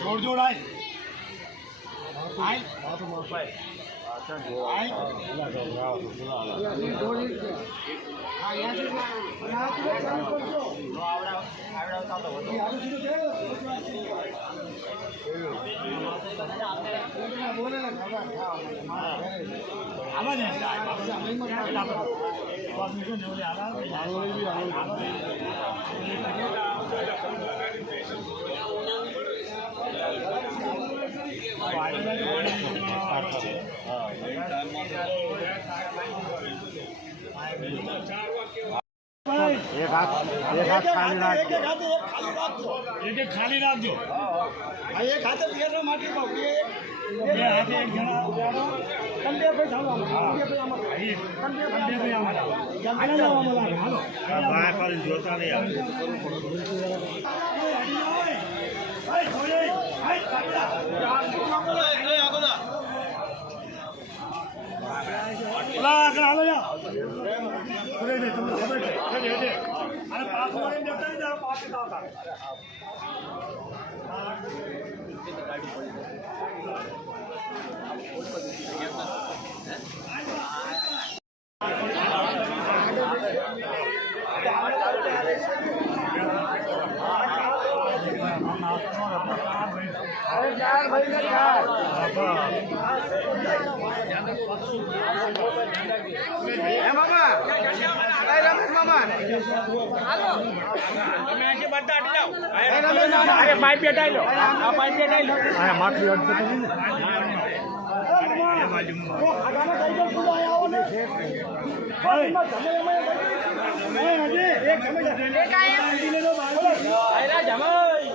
जोड़ जोड़ आए एक हाथ खाली रखो एक खाली रखो एक हाथ बियर माटी को બે હાથે એક જણા ઉડાડો કંડે પે ચાલો કંડે પે હાલો બાય પર જોતા નહીં હાય છોડે હાય લા કરાલો જા અરે ને તમને ખબર છે હે અરે પાસ વાળીને જતા ને પાસ આવતા अरे यार भाई यार मामा रमेश मामा हेलो તમે આજે બધા અડી જાઓ અરે પાઇપ પેટાઈ લો આ પાઇપ પેટાઈ લો આ માટી અડતો તો ને એ બાજુ આગાનો સાઈકલ ખુલ્લો આવો ને ભાઈ તમે આજે એક સમય એક આયા લે લો આયરા જમાઈ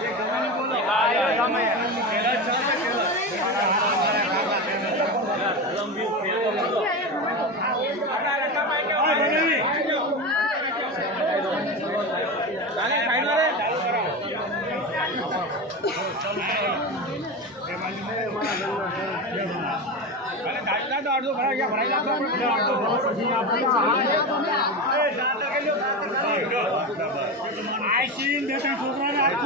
એક જમાને બોલો આ તમે પેલા ચાલે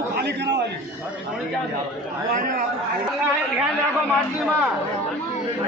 खाली करा ध्यान रखो माटी में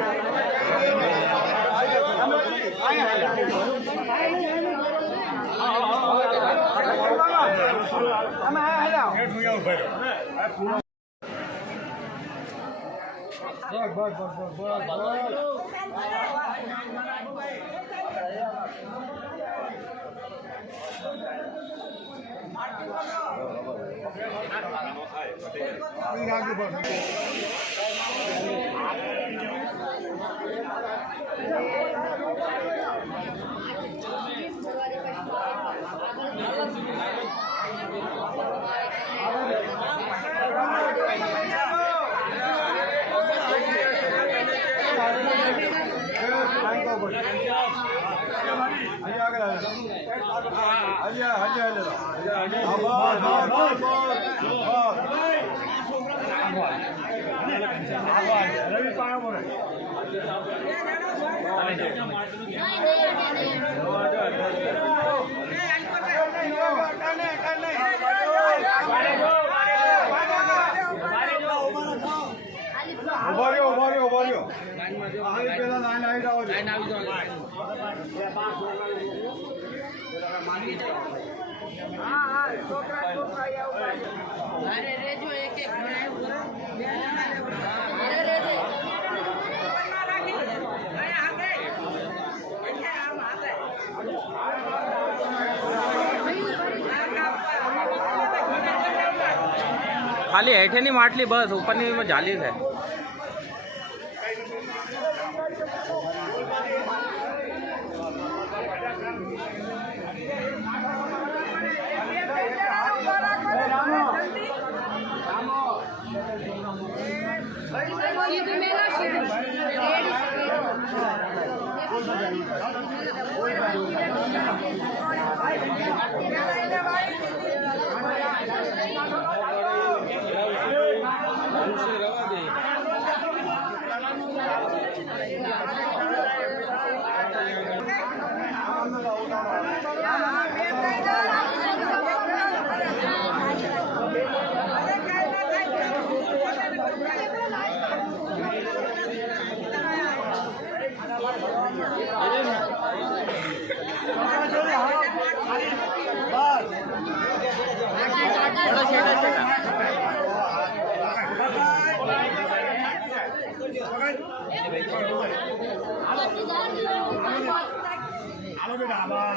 खाली हेठे नहीं माटली बस ऊपर नहीं जाली है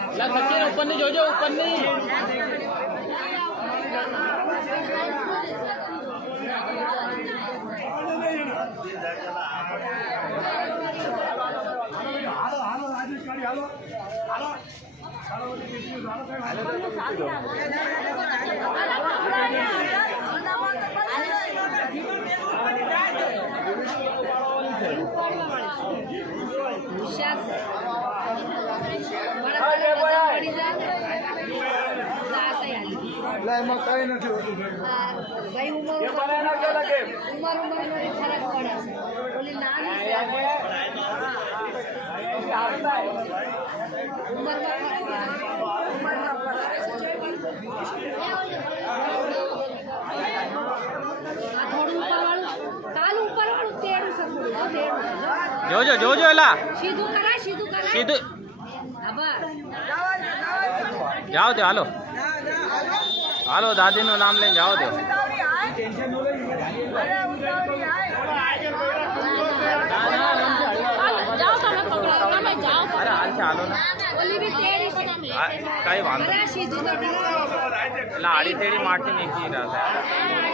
સચિન ઉપરની જોજો ઉપરની એમાં કઈ નથી હોતું ભાઈ ઉમર ફરક પડે છે ઓલી નાની છે જોજો જોજો એલા સીધું કરાય સીધું આભાર જાઓ દે હાલો હાલો દાદીનું નામ લઈને જાઓ દો જાઓ તમે પકડો તમે જાઓ અરે હાલ છે હાલો ને ઓલી બી તેડી છે કઈ વાંધો અરે સીધું તો એટલે આડી તેડી માટી નીકળી રહ્યા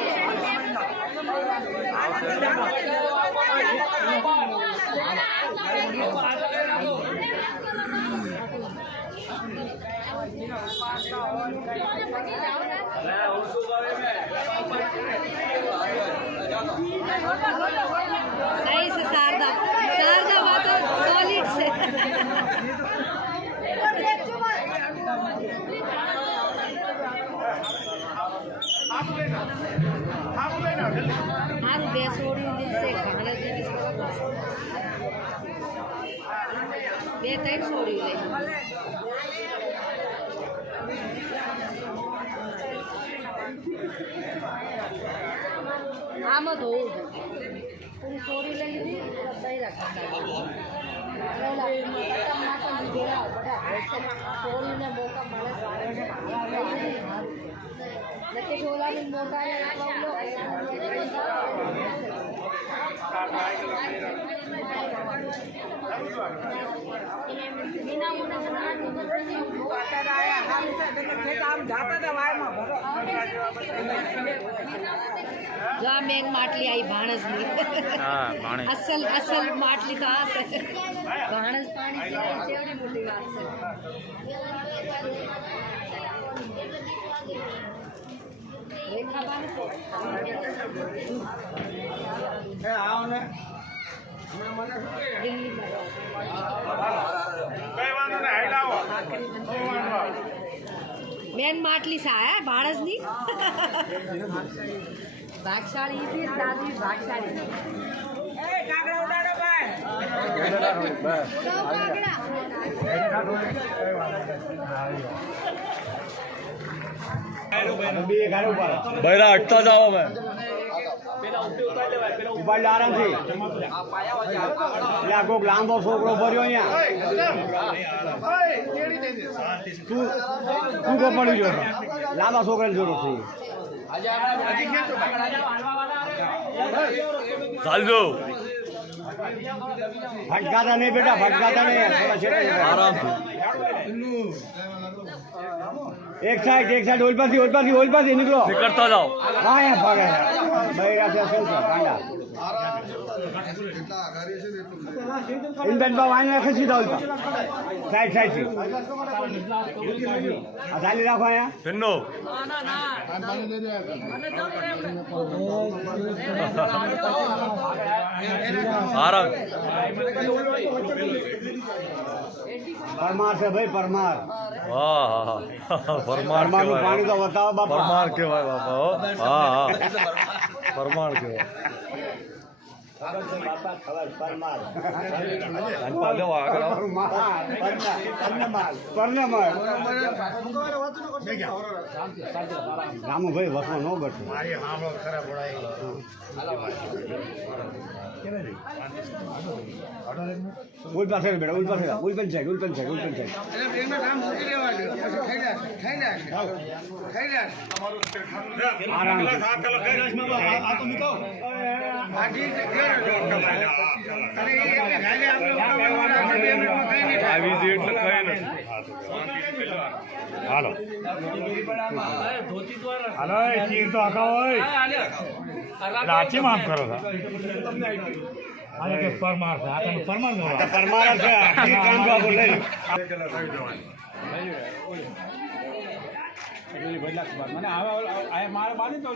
સહી છે શારદા વાત સોલિડ છે મારું બે છોડ્યું છે બે ત્રણ છોડ્યું આમાં ધોવું પૂરી છોડી લઈ લીધી દહીં છોડીને મોકા મળે નક્કી છોલાની મોટા જો આ મેન માટલી આવી ભાણસની અસલ માટલી તો આ છે ભાણસ પાણી પીવાય કેવડી મોટી વાત છે મેન માટલી સા ભાણસની ભાગશાળી થી દાદી ભાગશાળી બૈરા અટતા જાઓ હવે ઉપાડ આરામથી કોક લાંબો છોકરો ભર્યો અહીંયા તું કો પડી ગયો લાંબા છોકરાની જરૂર છે ચાલજો ભટકાતા નહીં બેટા ભટકાતા નહીં આરામથી એક સાઈડ ઓલ પાસી નીકળો નીકળતા જાઓ હા એ ભાગે બૈરા છે શું છે કાંડા इन बेन बाबा आया खसी दाल का साइड साइड से आधाली राखो आया भिन्नो परमार से भाई परमार પરમાર નું પાણી તો બતાવો બાપા પરમાર કહેવાય બાપા હા હા પરમાર કહેવાય પરમાર લેવા આગળ આવો. રામુભાઈ વસમાં ન કરશે ઉલ પાસે બેટા ઉલ પાસે ઉલપન સાઈડ ઉલપન સાઈડ ઉલપન સાઈડ આવી છે એટલે કઈ નથી હાલો હાલો એ ચીર તો આખા હોય રાચી માફ કરો છો આને કે પરમાર છે આ પરમાર નો પરમાર છે આખી કામ બાબુ લઈ મને આવે મારે બાની તો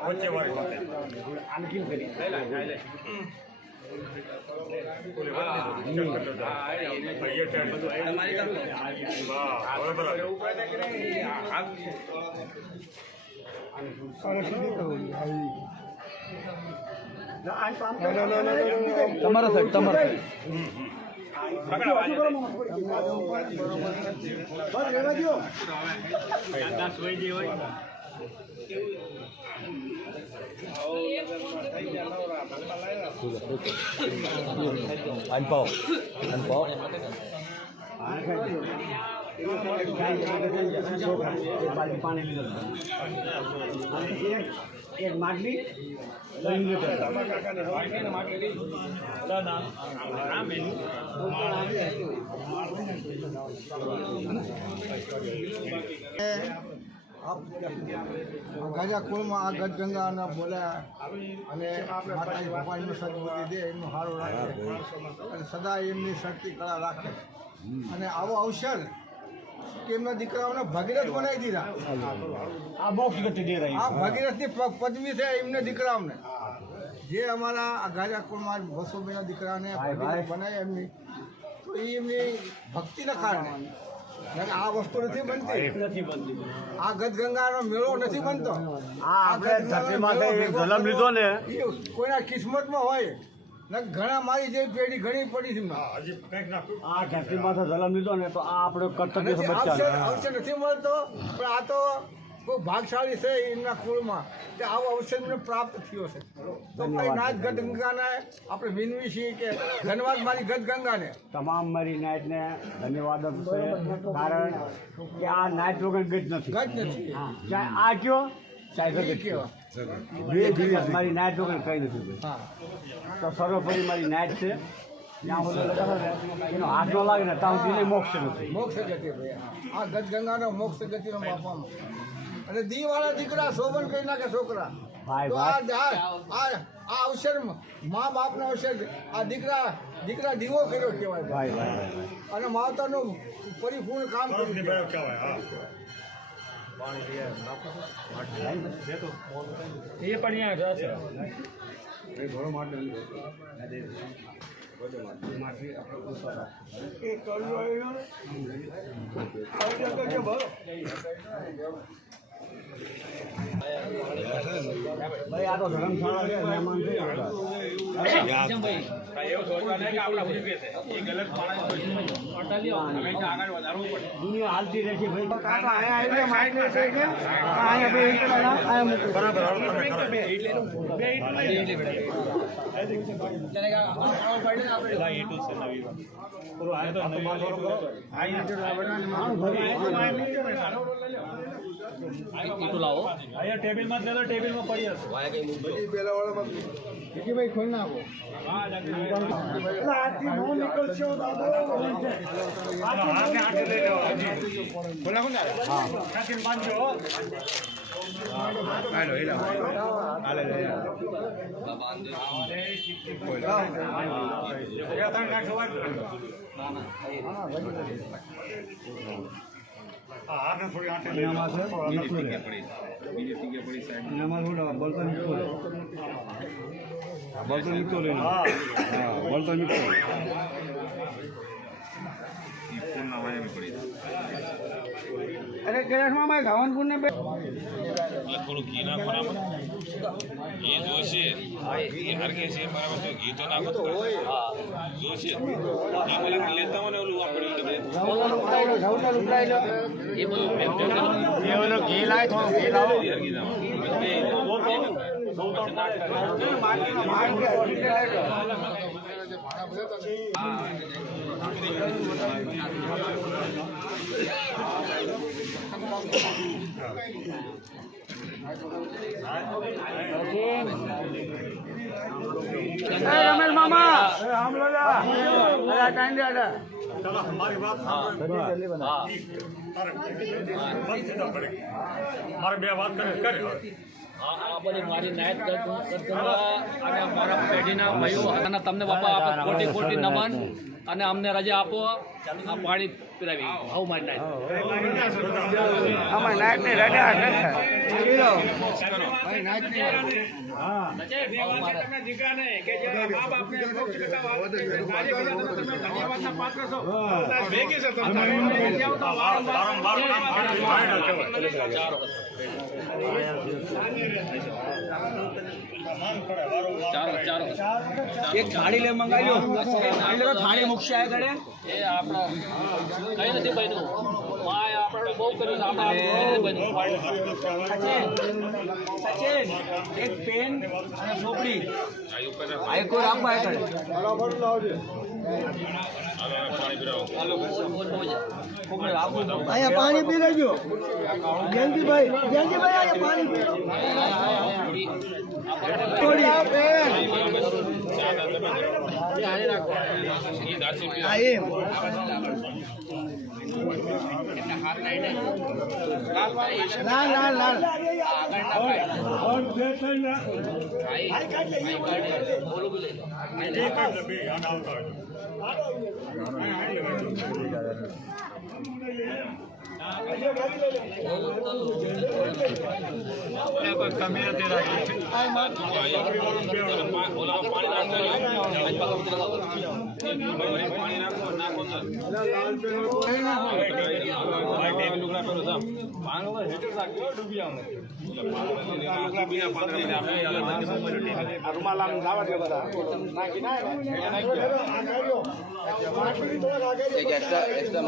વચ્ચે વાળી आणखीन करी તમારા સાઈડ તમારા અનપાવ અનપાવ પાણી લીધું એક માટલી ગાજા કુળમાં આ ગજગંગાના બોલ્યા અને માતાજી ભગવાનનું સદબુદ્ધિ દે એમનું સારું રાખે અને સદા એમની શક્તિ કળા રાખે અને આવો અવસર કે એમના દીકરાઓને ભગીરથ બનાવી દીધા આ બોક્સ ગતિ દે રહી આ ભગીરથની પદવી છે એમને દીકરાઓને જે અમારા આ ગાજા કુળમાં વસુબેના દીકરાને ભગીરથ બનાવી એમની તો એ એમની ભક્તિના કારણે આ વસ્તુ નથી બનતી આ ગજગંગાનો મેળો નથી બનતો આ આપણે ધરતીમાંથી એક જન્મ લીધો ને એ કોઈના કિસ્મતમાં હોય ને ઘણા મારી જેવી પેઢી ઘણી પડી છે આ ધરતીમાંથી જન્મ લીધો ને તો આ આપણો કર્તવ્ય અવસર બચ્ચા અવસર નથી મળતો પણ આ તો બહુ ભાગશાળી છે એમના કુળમાં કે આવો અવસર એમને પ્રાપ્ત થયો છે તો ભાઈ નાચ ગજગંગાને આપણે વિનવી છીએ કે ધન્યવાદ મારી ગજગંગાને તમામ મારી નાયટને ધન્યવાદ આપશે કારણ કે આ નાયટ વગર ગજ નથી ગજ નથી ચાહે આ કયો ચાહે એ ગજ કયો કેવા બે દિવસ મારી નાયટ વગર કંઈ નથી ભાઈ. હા તો સર્વોપરી મારી નાયટ છે ત્યાં સુધી લગાડો ને એનો હાથ ન લાગે ને ત્યાં સુધી એને મોક્ષ નથી મોક્ષ ગતિ ભાઈ આ ગજગંગાનો મોક્ષ ગતિનો બાપાનો અને દીવાળા દીકરા શોભન કરી નાખે છોકરા ભાઈ તો ભાઈ આ અવસર મા બાપનો અવસર આ દીકરા દીવો કર્યો કહેવાય ભાઈ ભાઈ ભાઈ અને માતાનું પરિપૂર્ણ કામ કર્યું કહેવાય. એ પણ અહીંયા છે ભાઈ આ તો ધર્મશાળા છે મહેમાન છે દુનિયા હાલતી રહે છે ભાઈ કાકા અહીંયા અહીંયા ટેબલમાં જ ટેબલમાં પડી હશે પછી પેલા વાળામાં ભાઈ ખોલી નાખો એનામાં થોડા બળતણ મીઠો બળતણ મીઠો લઈને હા બળતણ મીઠો અરે ગેસમાં માં ઘાવનપુર ને બે થોડું ઘી નાખો ને ઘી જોશે ઘી હરકે છે બરાબર તો ઘી તો નાખો તો જોશે ઘી બોલા લેતા હોય ને ઓલું આપણે ઘી લાય થોડું ઘી લાવો રમેશ મામા આમ લો જા અરે ટાઈમ દે આડા चलो हमारी बात हमारे બે વાત કરે આ બધી મારી નાયત કરતા અને અમારા પેઢીના ભાઈઓ અને તમને બાપા આપણે કોટી કોટી નમન અને અમને રજા આપો આ પાણી પીરાવી ભાવ મારી નાયત અમાર નાયક ને રજા છે એક થાળી લે મંગાવી લો એટલે થાળી મૂકશે આ ઘડે એ આપણા કઈ નથી બન્યું આપણે બહુ કર્યું આપણે સચિન એક પેન અને સોપડી આ એક વાર આપવા આ ઘડે અહીંયા પાણી પી લેજો જયંતિભાઈ અહીંયા પાણી પી લાલ લાલ લાલ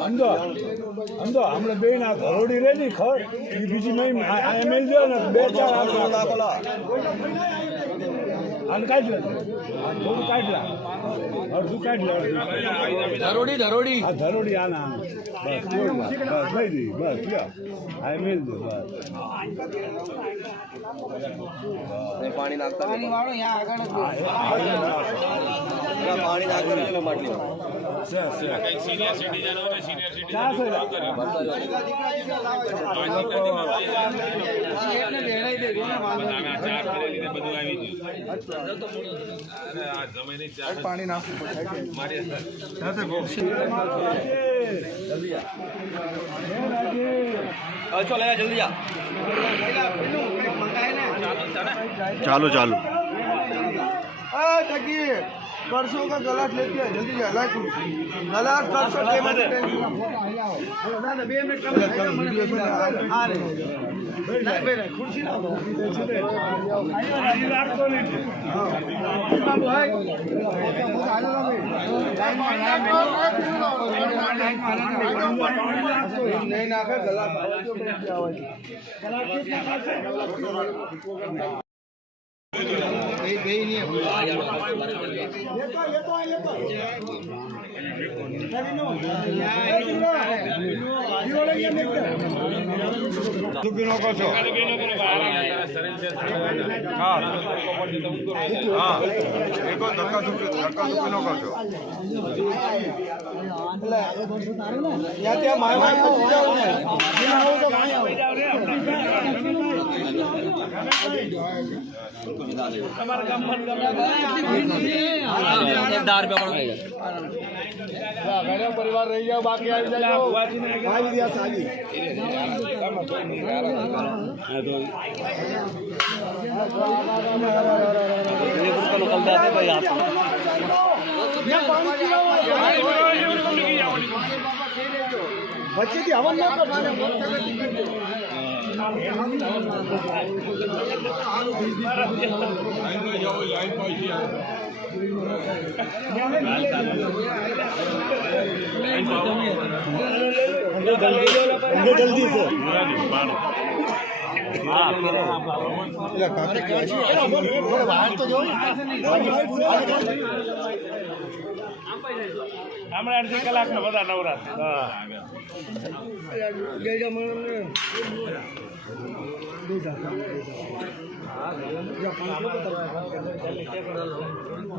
સમજો હમણાં બે ના ઘરોડી રે ની ખર એ બીજી નહીં એમએલ દે ને બે ચાર આને કાઢ લે થોડું કાઢ લે અડધું કાઢ લે ધરોડી ધરોડી આ ધરોડી આના બસ બસ લઈ દી બસ લ્યો આ એમએલ દે બસ પાણી નાખતા પાણી વાળો આગળ પાણી નાખતા માટલીમાં સિનિયર સિટીઝન હોય ને સિનિયર સિટીઝન બધું આવી ગયું પાણી નાખવું ચાલો જલ્દી ચાલુ ચાલુ करसों का गलास लेके आ जल्दी जा लाइक गलास करसों के मत ना ना 2 मिनट का वीडियो में आ रहे नहीं बेरा कुर्सी ना दो आई लाख को नहीं हां भाई नहीं ना के गलास સુપીનો કહો છો હા એકો ધક્કા સુપીનો કહો છો ત્યાં માય પૂછી જાવ ને પરિવાર રહી જાઓ બાકી આવી જાય સાજી વચ્ચેથી હવન ના જલ્દી છે હમણાં અડધી કલાકના બધા નવરાત્ર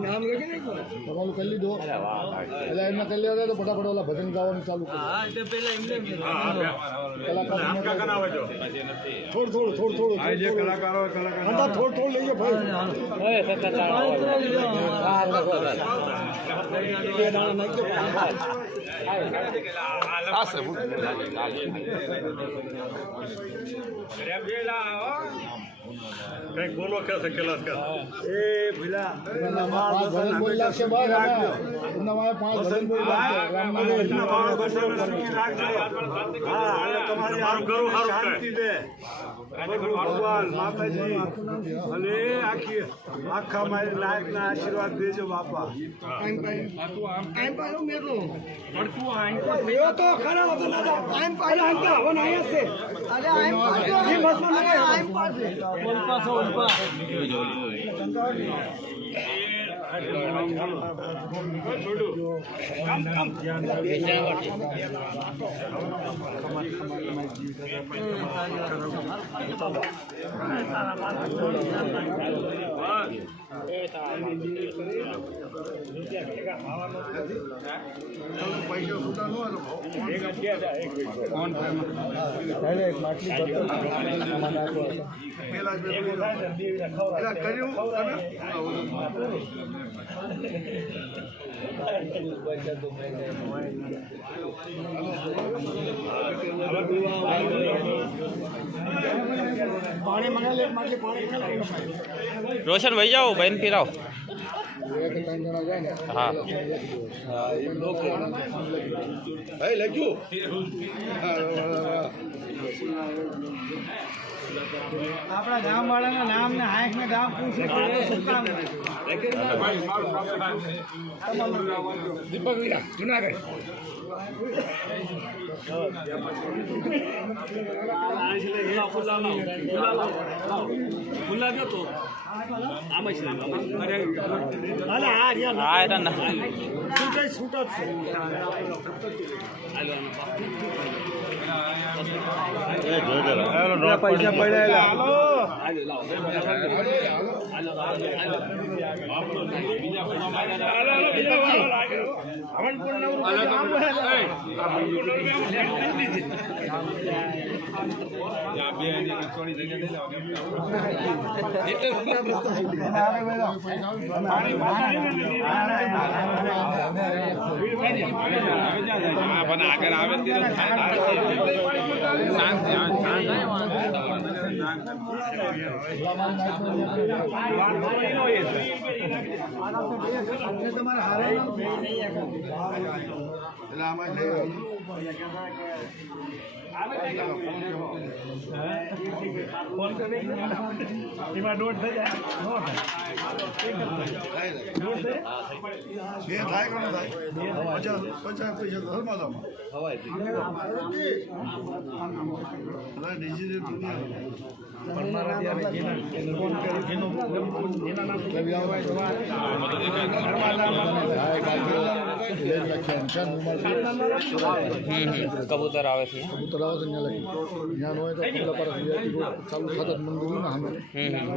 નામ લખી નહીં તમારું કરી લીધો એટલે એમને કરી લેવા તો ફટાફટ ઓલા ભજન ગાવાનું ચાલુ થોડું થોડું લઈ કઈક બોલો કે કેલાસ કે એ ભીલા ભગવાન માતાજી અને આખા મારી લાયક ના આશીર્વાદ દેજો બાપા रोशन भाई जाओ बहन फिर आओ हाँ આપણા ગામ વાળાના નામ ને હાઈક ને ગામ પૂછે દીપક વીરા જુનાગઢ પૈસા પડ્યા આગળ આવે એમાં દોઢ થઈ જાય કબૂતર આવે છે કબૂતર આવે તો ત્યાં લખી જ્ઞાન હોય તો ખુલ્લા પર ચાલુ થતા મંદિર ના અમે જમીન આવી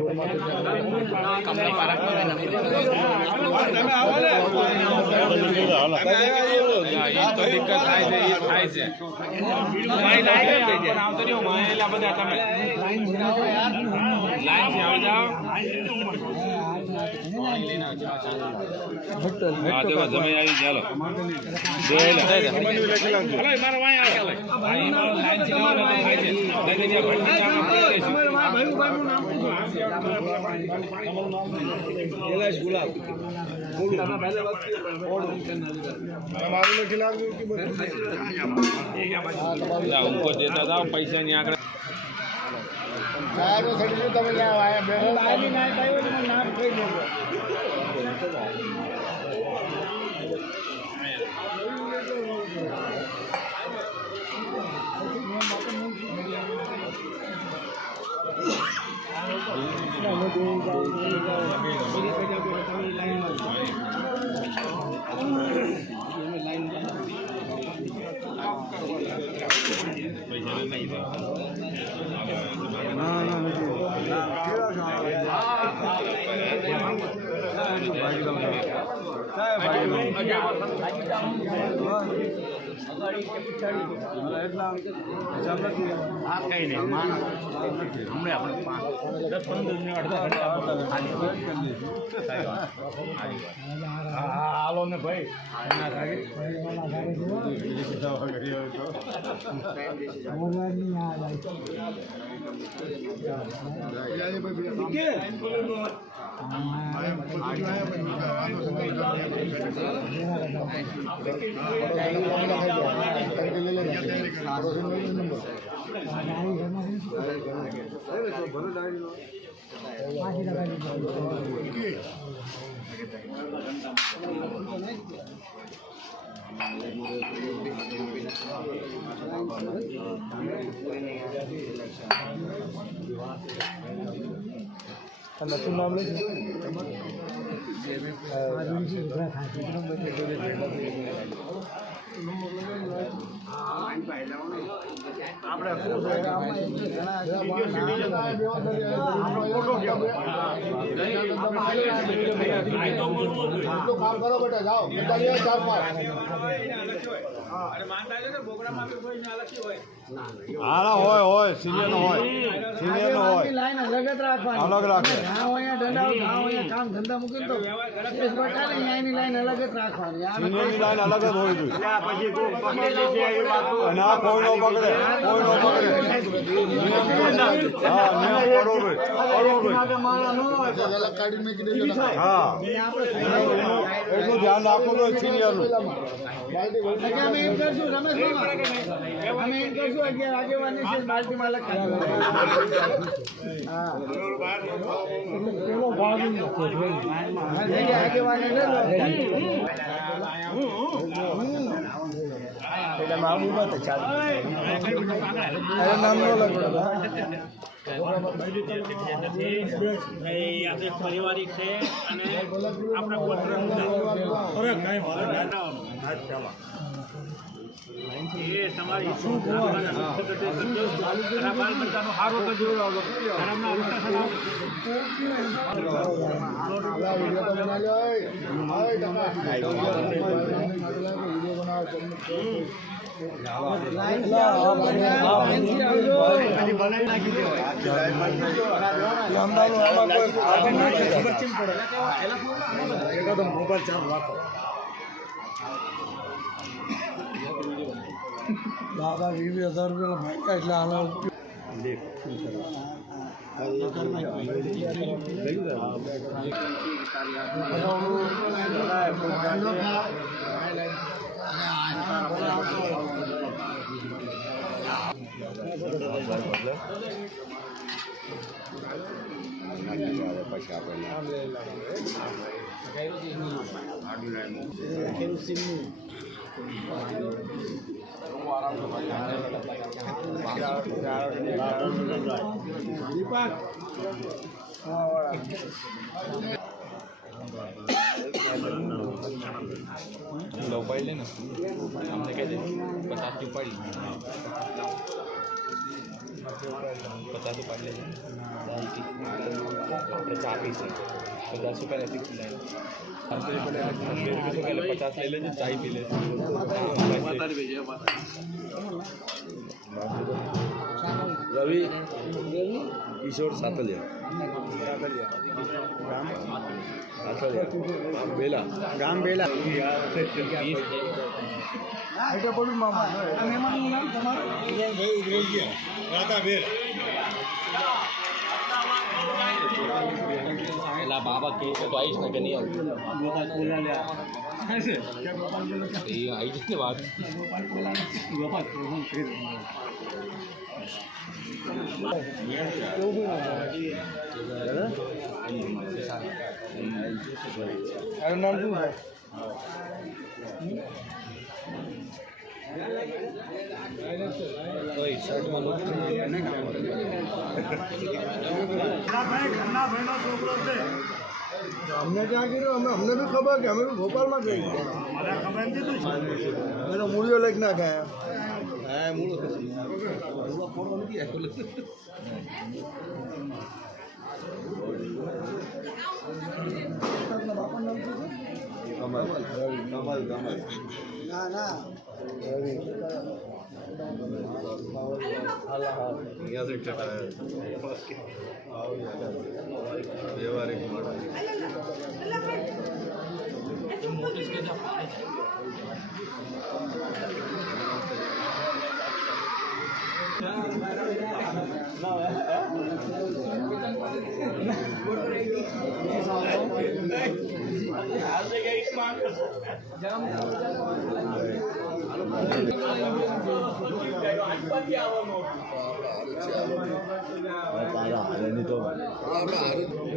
ચાલો ઉપર જતા જાઓ પૈસા ની આગળ તમે નામ કહી દેજો હાલો ને ભાઈ શું નામ લે કામ કરો બેટા જાઓ હાલા હોય સિનિયર નો હોય લાઈન અલગ જ રાખવાની અલગ રાખે ગાँव અહીંયા ધંધા કામ ધંધા મૂકીને તો અહીંયાની લાઈન અલગ જ રાખવાની સિનિયરની લાઈન અલગ જ હોવી જોઈએ અને આ કોઈ નો પકડે હા નિયમ હા એટલું ધ્યાન રાખવું જોઈએ સિનિયરનું અમે એમ કરશું રમેશ મામા અમે એમ કરશું અગિયાર આગેવાની છે બાલ્ટીમાં લખાય આગેવાની નામ નો લખો પારિવારિક છે અને આપણા એ તમારી શું સારો કરજો મોબાઈલ ચાલુ રાખો દાદા 20,000 રૂપિયા ભાગ્યા એટલે આનો દીપક ઉપાડી લે ને અમને કહી દે 50 की ઉપાડી 50 ઉપાડી લે આપણે 4 પીસ 50 રૂપિયા નથી ખીલાય આપણે પડે 50 લઈ લેજે ચાય પી લે રવિ કિશોર સાતલિયા ગામ બેલા પેલા બાબા કે તો આવીશ ને કે નહીં આવું એ આવી જશે વાત નામ શું અમને ક્યાં કર્યું અમને બી ખબર કે અમે બી ભોપાલમાં ગઈ મેં મૂળિયો લઈ ના ખાયા હા મૂળો ના ના વ્યવહારિક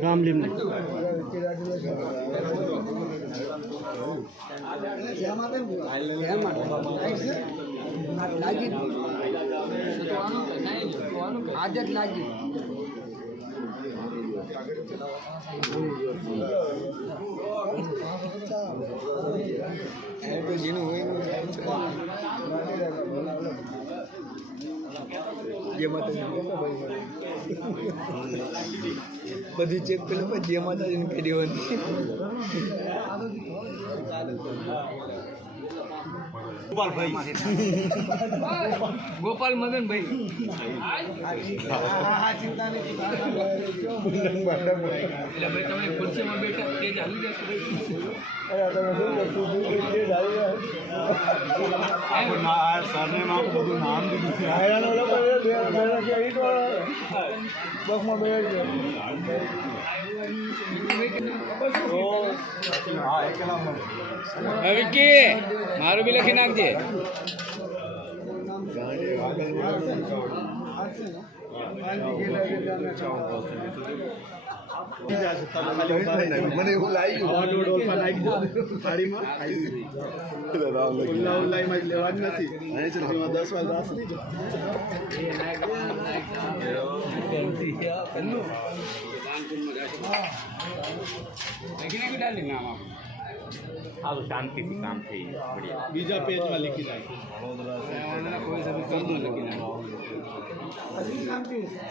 રામલીમ આદત લાગી જેનું હોય બધી ચેક પેલા જે માતાજીને કહી દેવાની ગોપાલ મદનભાઈ ચિંતા નહીં તમે ખુરશીમાં બેઠા તે જ હાલી વિકી મારું બી લખી નાખજે મને એવું લાગ્યું લેવા જ નથી 10 વાર દાસ હાલો શાંતિથી કામ થઈ ગયું બીજા પેજમાં લીખી નાખ્યું કોઈ સમય કરદો લખી નાખ્યું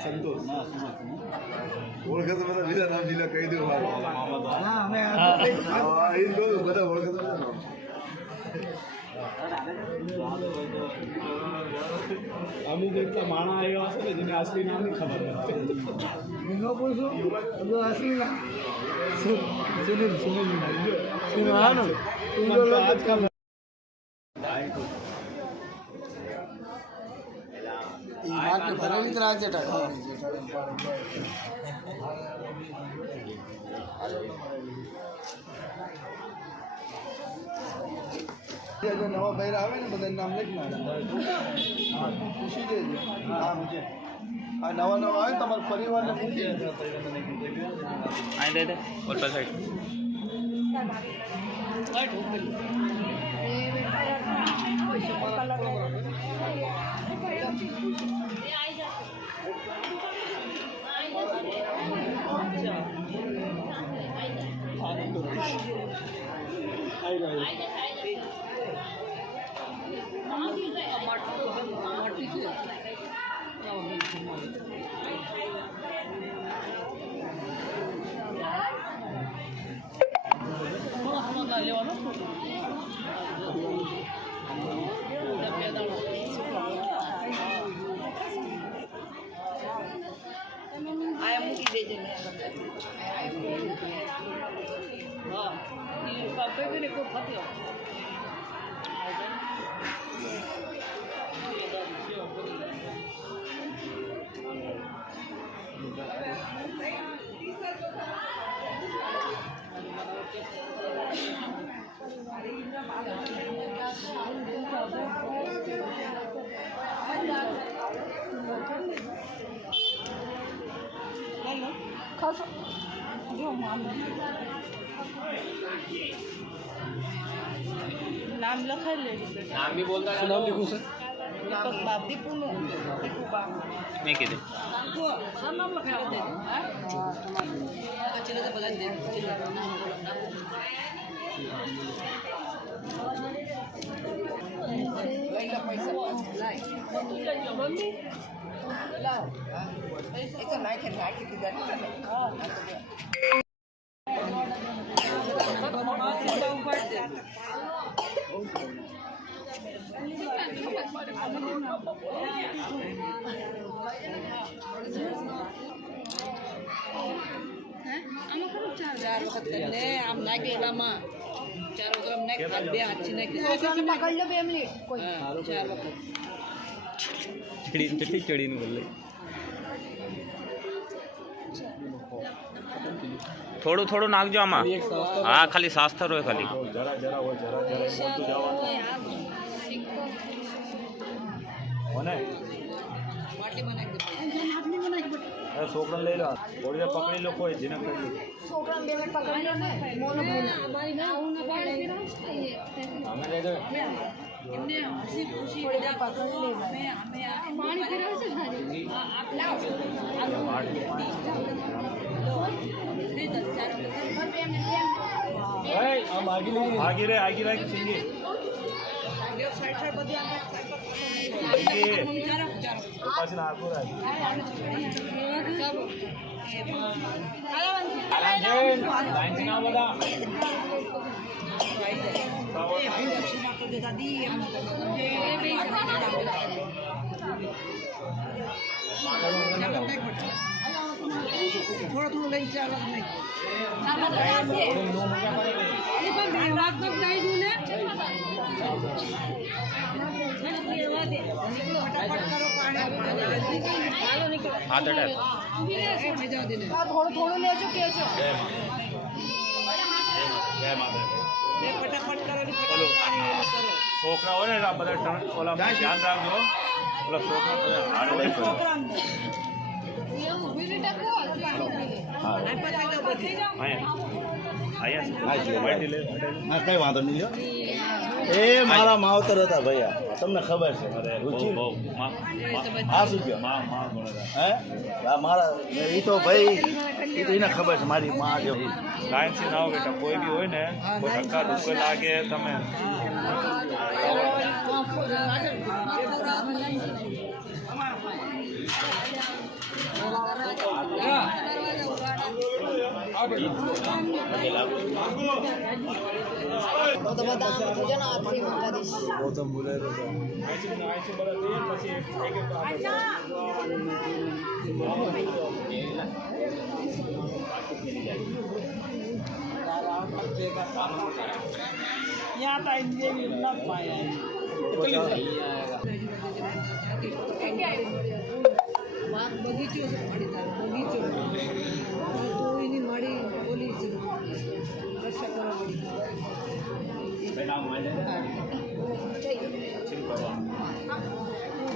સંતોષ ઓળખે તો બધા બીજા નામ જીલા કહી દો બધા ઓળખે તો અમુક એટલા માણા એવા હશે ને જેને અસલી નામ નહીં ખબર અસલી નામ સુનિલ આજકાલ ભરેલી ત્રાસ છે નવા બૈરા આવે ને બધા નામ લખી નાખે પૂછી દેજો નામ છે આ નવા નવા આવે તમારા પરિવારને પૂછી અહીં દે ઓલપા સાઈડ આયા મૂકી દેજે ને હા એ કાપે ને કોઈ ફાટ્યો નામ લખાઈ લેજો નામ બી બોલતા શું નામ લીધું છે? દીપક બાપ દીપુનું દીપુ બાપ મેં કીધું નામ લખાઈ દેજો હા ચલો તો બધા દે પૈસા લાવ એ તો નાખી દીધા ચાર વખત ને આમ નાખી એલામાં ચાર વખત આમ નાખી બે હાથથી નાખી પકડ લો 2 મિનિટ કોઈ ચાર વખત ચડીનું બોલે થોડું થોડું નાખજો આમાં હા ખાલી શાસ્ત્ર હોય ખાલી જરા જરા હોય જરા જરા બોલતું જવાનું કોને માટલીમાં નાખી દે અરે છોકરાને લઈ લો બોડીને પકડી લો કોઈ જેને કરી છોકરા 2 મિનિટ પકડી લો ને મોનો અમારી ના હું ના પાડે અમે લઈ દો એમને હસી ખુશી બધા પકડી લે પાણી પીરાવ છે ખાલી લાવ આગી રે સિંગી પાછી આગળ થોડું થોડું લઈને ચાલો થોડું થોડું લેજો કે છો ફટાફટ કરો છોકરા હોય ને બધા ઓલા ધ્યાન રાખજો ઓલા છોકરા કઈ વાંધો નહીં એ મારા માવતર હતા ભૈયા તમને ખબર છે હા શું કહો હે મારા એ તો ભાઈ એ તો એને ખબર છે મારી માં જે લાઈનથી ના બેટા કોઈ બી હોય ને કોઈ ધક્કા ધુક્કો લાગે તમે તો બધા પૂજન આખરી મૂકા દઈશ ગૌતમ બોલે બગીચો છે બગીચો તો એની માડી ઓલી છે વર્ષા કરવાની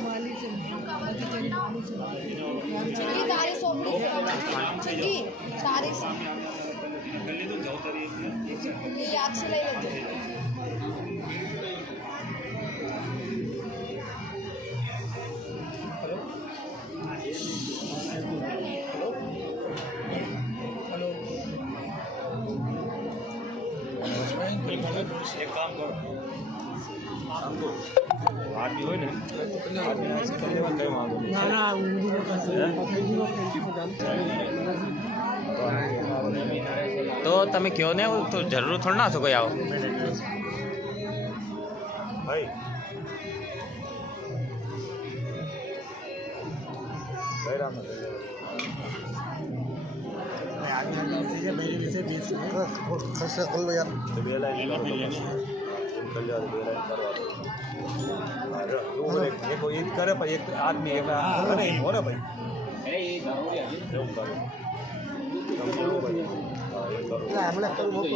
માલી છે ચીલી તારી સોપડી ચીલી તારી એ યાદ છે લઈ લેજો Hello. એક કામ કરો આરતી હોય ને તો તમે કહો ને તો જરૂર થોડું ના છો કોઈ આવો ભાઈ ખર્ચા કરી લો યાર બે લાઈન એક ઈદ કરે પછી એક આદમી એક કરે હો ને ભાઈ એવું કરે હમણાં કરવું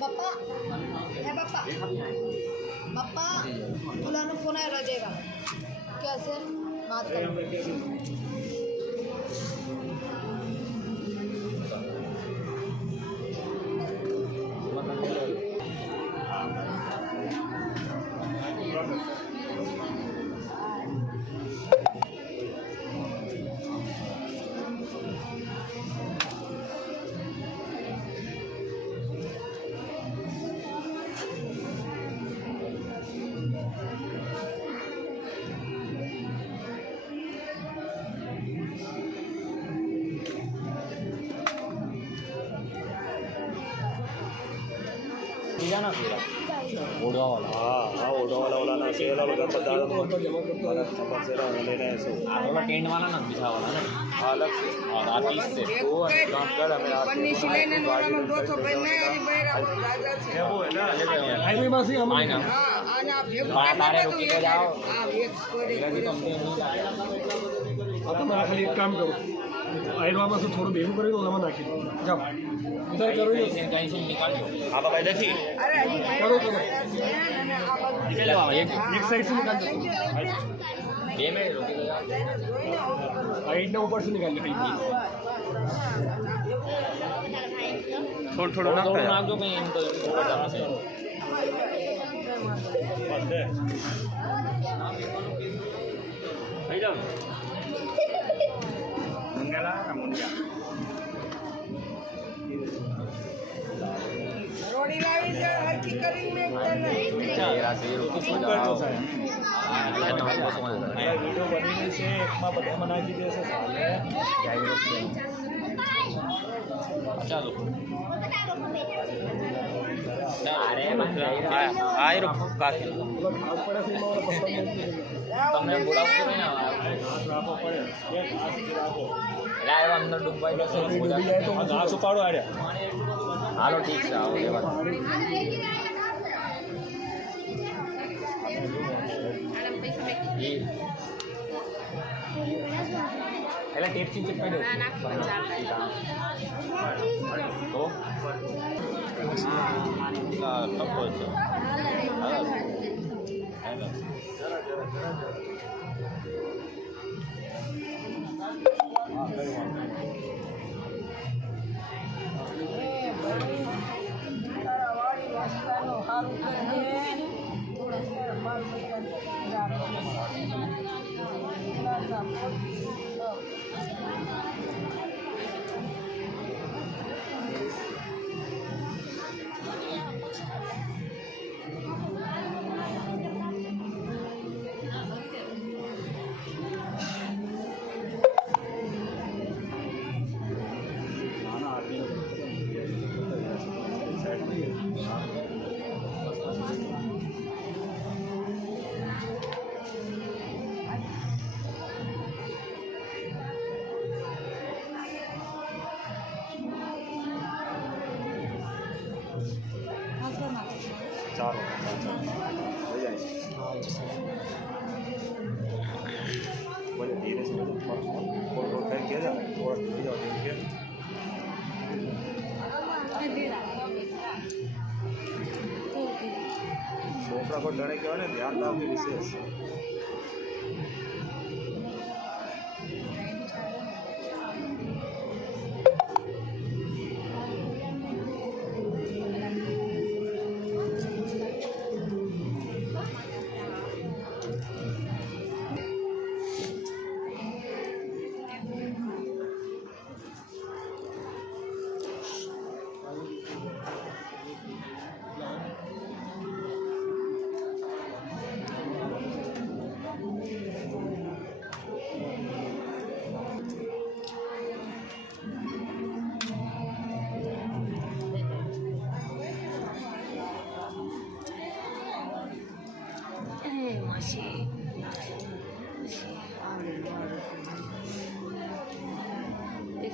पप्पा है पप्पा तुला ना फोन आहे रजेगा कैसे बात करो હા ઓઢવાવાળા ઓલાના શેરા બધા લઈને टेंट वाला ना बिछा वाला ना હા અલગ છે और आती से તો કામ કર અમે आई ना बाहर तारे रुकी के जाओ ખાલી એક કામ કરો આયરવામાં શું થોડું ભેગું કરી દો આમાં નાખી દો જાઓ ઉધર કરો कहीं से निकाल दो હા ભાઈ દેખી કરો કરો निकल जाओ એક સાઈડ से निकाल दो ये में रुकी के जाओ साइड ऊपर से निकाल दो થોડું થોડું थोड़ा નાખતા नाक दो कहीं इनको ऊपर जाना से થઈ જાવ तेरा से रुकी को जाओ વિડીયો બની છે એકમાં બધામાં નાખી દેશે अच्छा लो अरे આ એ કાકી તમને બોલાવતો નહીં લાઈવ અંદર ડૂબાઈ જશે ઘાસ ઉપાડો આડ્યા હાલો ઠીક છે આવો લેવા એટલે ટેપ થી ચેક કરી દો તો ટપ્પો છે ચાલો થઈ જાય बोले धीरे से थोड़ा करके जा थोड़ा धीरे हो जाएंगे छोकरा को डरे के वाले ध्यान રાખજો વિશેષ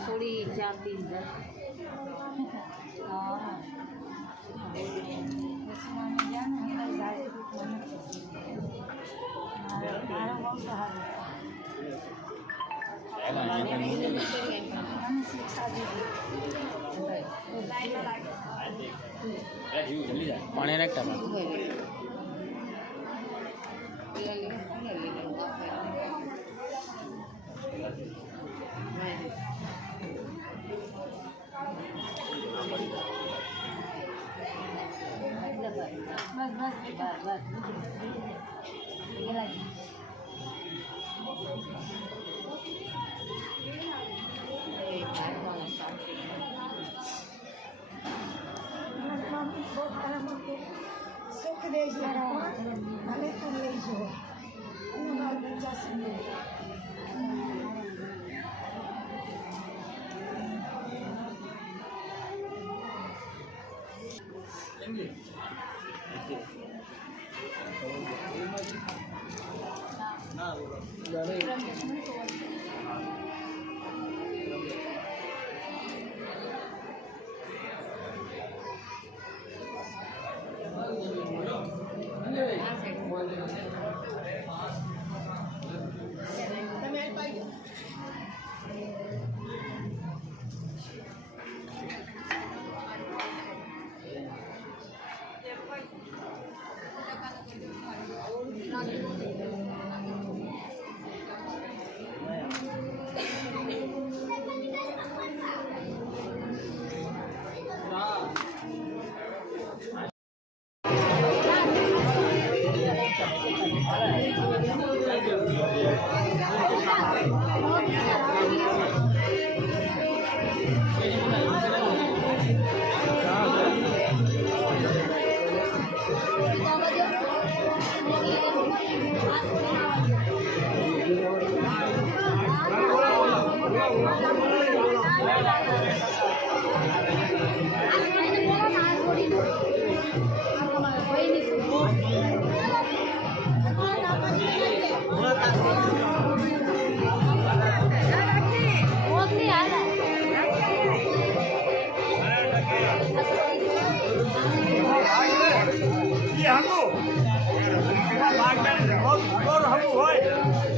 થોડી જાતી પાણી નાખતા સુખ દેજો ભલે તું લેજો અને મારા બચ્ચા સુંદર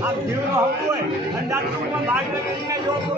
આપ જીવનો હક હોય અને દાંતમાં ભાગ લઈને જો તો